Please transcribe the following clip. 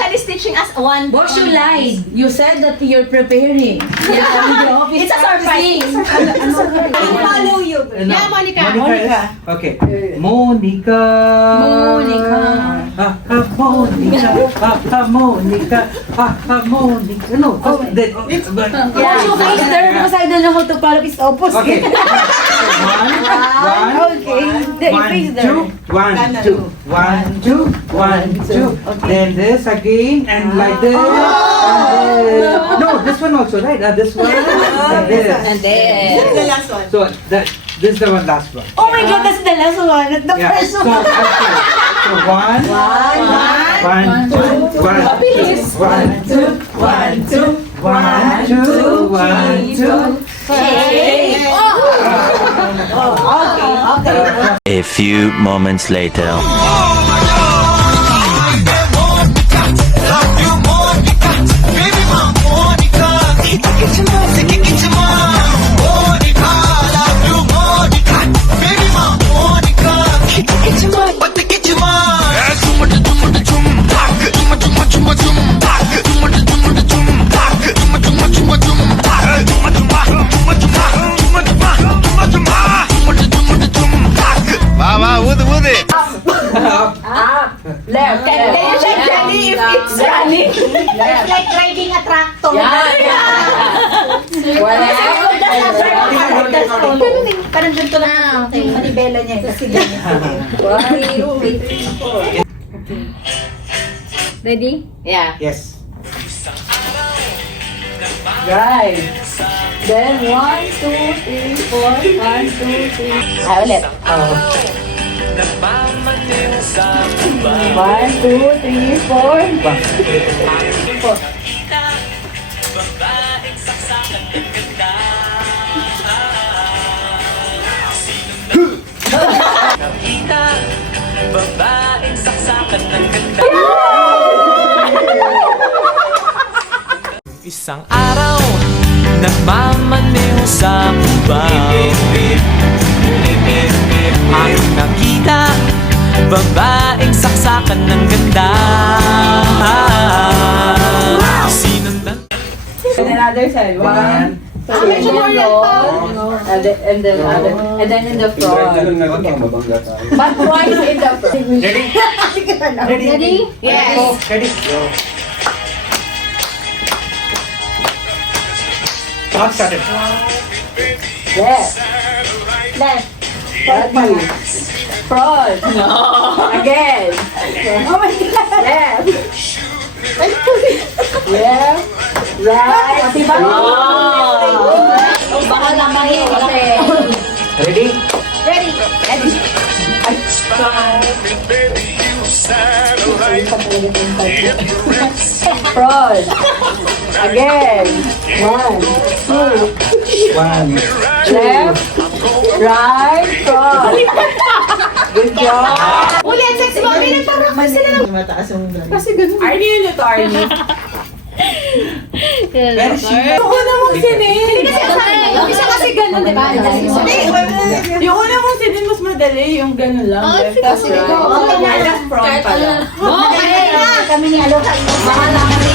Sean is teaching us one. Boss, you lied. You said that you're preparing. Yeah, It's a surprise. I follow you. Yeah, Monica. Monica. Okay. Monica. Monica. Monica. Monica. No. Yeah, so guys, there because I don't know how to follow its opposite. Okay. One. Okay. There One, is there. two, one, two, one, two, one, two. Then this again and like this. And this. No, this one also, right? This one and this. And then. The last one. So this is the one last one. Oh my God, that's the last one. That's the Yeah. first So one. okay. So one, two, one, two, one, two, one, two. Okay. A few moments later. Left. Can you check Johnny if it's Johnny? Left. Like riding a tractor. Wala. Parang ganito lang. Manibela niya. Kasi Ready? Yeah. Yes. Right. Then 1, 2, 3, 4, 1, 2, 3. Ulit. 1, 2, 3, 4. Babaeng saksakan ng ganda. Isang araw, nagmamaneho sa kubang. Aking nakita, babaeng saksakan ng ganda. Sinundan. And then other side. 1, 2, and then roll. And then other. And then in the front. But twice in the front. Ready? Ready? Yes. Go. Ready? Go. Not started. Left. Left. Ready. Front. No. Again. Oh my God. Left. Left. Right. Diba? Oh, baka naman yun. Ready? Ready. Ready. Front. Again. 1, 2. One. Left. Right. Front. Good job. Ulit, sexy mommy. Nagparapos sila ng... Kasi ganun. Arnie yun ito, Arnie. Very simple. Yung una mong sinin. Yung isa kasi ganun, di ba? Yung una mong sinin, mas madali. Yung ganun lang. Left. Tapos Okay na. left front pala. Okay na. Kami ni Alo. Bahala kami.